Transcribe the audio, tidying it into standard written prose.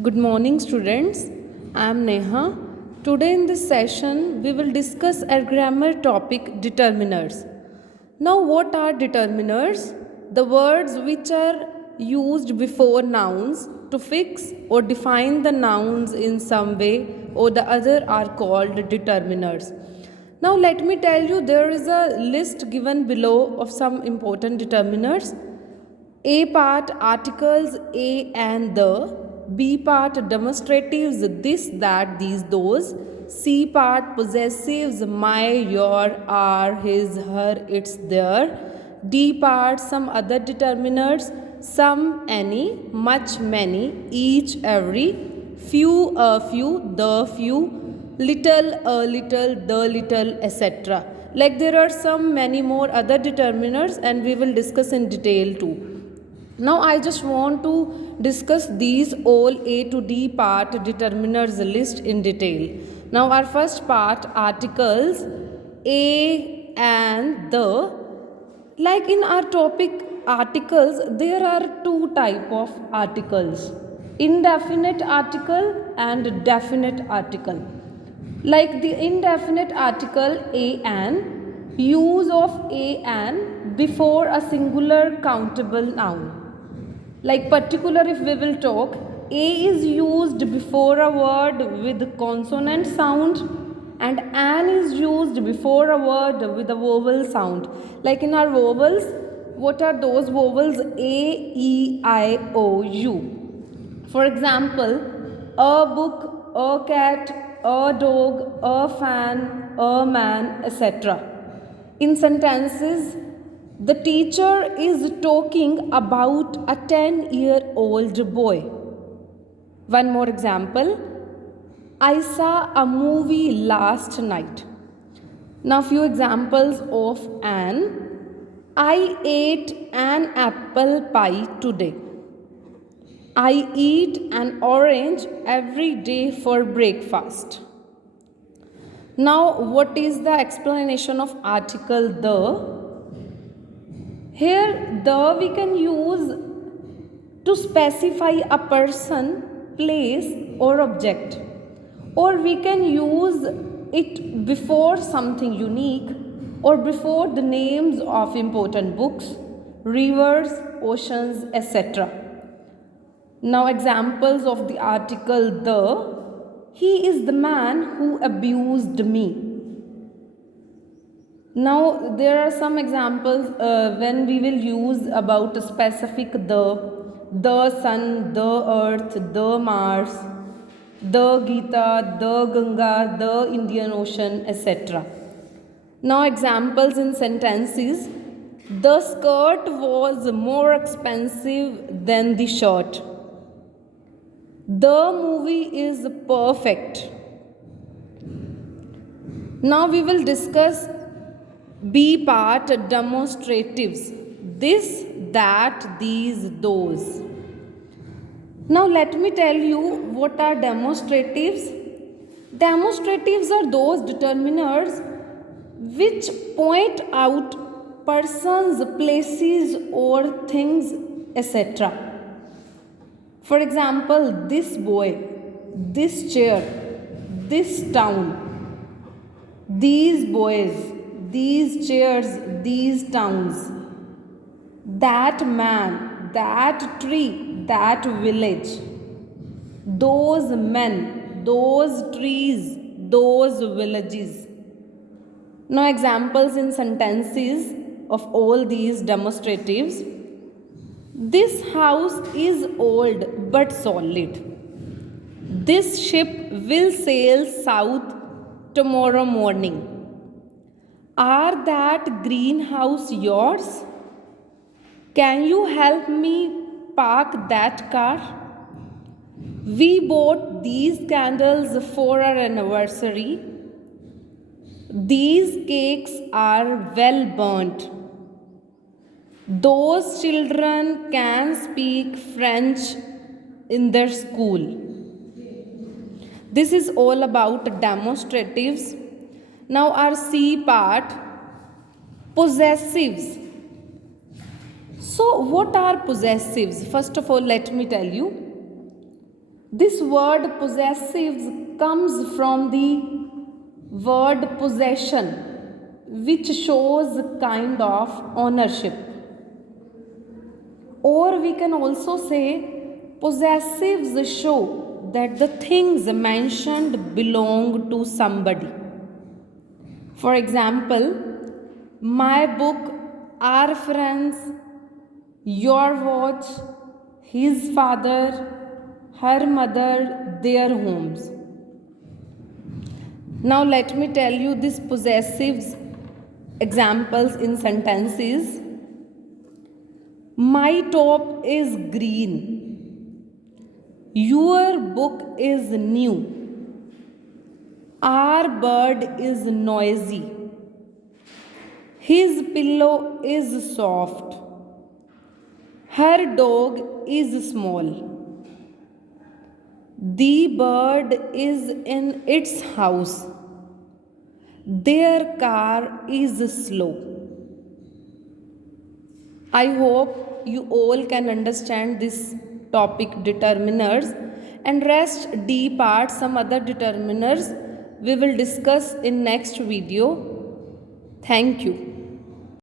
Good morning, students. I am Neha. Today in this session, we will discuss our grammar topic determiners. Now, what are determiners? The words which are used before nouns to fix or define the nouns in some way or the other are called determiners. Now, let me tell you, there is a list given below of some important determiners. A part articles a and the, B part demonstratives this, that, these, those, C part possessives my, your, our, his, her, its, their, D part some other determiners, some, any, much, many, each, every, few, a few, the few, little, a little, the little, etc. Like there are some many more other determiners and we will discuss in detail too. Now I just want to discuss these all A to D part determiners list in detail. Now our first part articles a and the. Like in our topic articles, there are two type of articles, indefinite article and definite article. Like the indefinite article a and, use of a and before a singular countable noun. Like particular, if we will talk, a is used before a word with consonant sound and an is used before a word with a vowel sound. Like in our vowels, what are those vowels? A, E, I, O, U. For example, a book, a cat, a dog, a fan, a man, etc. In sentences, the teacher is talking about a 10-year-old boy. One more example. I saw a movie last night. Now few examples of an. I ate an apple pie today. I eat an orange every day for breakfast. Now what is the explanation of article the? Here the we can use to specify a person, place or object, or we can use it before something unique or before the names of important books, rivers, oceans, etc. Now examples of the article the. He is the man who abused me. Now there are some examples when we will use about a specific the sun, the earth, the Mars, the Gita, the Ganga, the Indian Ocean, etc. Now examples in sentences. The skirt was more expensive than the shirt. The movie is perfect. Now we will discuss B part demonstratives. This, that, these, those. Now let me tell you what are demonstratives. Demonstratives are those determiners which point out persons, places or things, etc. For example, this boy, this chair, this town, these boys, these chairs, these towns, that man, that tree, that village, those men, those trees, those villages. Now examples in sentences of all these demonstratives. This house is old but solid. This ship will sail south tomorrow morning. Are that greenhouse yours? Can you help me park that car? We bought these candles for our anniversary. These cakes are well burnt. Those children can speak French in their school. This is all about demonstratives. Now our C part, possessives. So what are possessives? First of all, let me tell you. This word possessives comes from the word possession, which shows kind of ownership. Or we can also say possessives show that the things mentioned belong to somebody. For example, my book, our friends, your watch, his father, her mother, their homes. Now let me tell you these possessives examples in sentences. My top is green. Your book is new. Our bird is noisy. His pillow is soft. Her dog is small. The bird is in its house. Their car is slow. I hope you all can understand this topic determiners, and rest D part some other determiners we will discuss in next video. Thank you.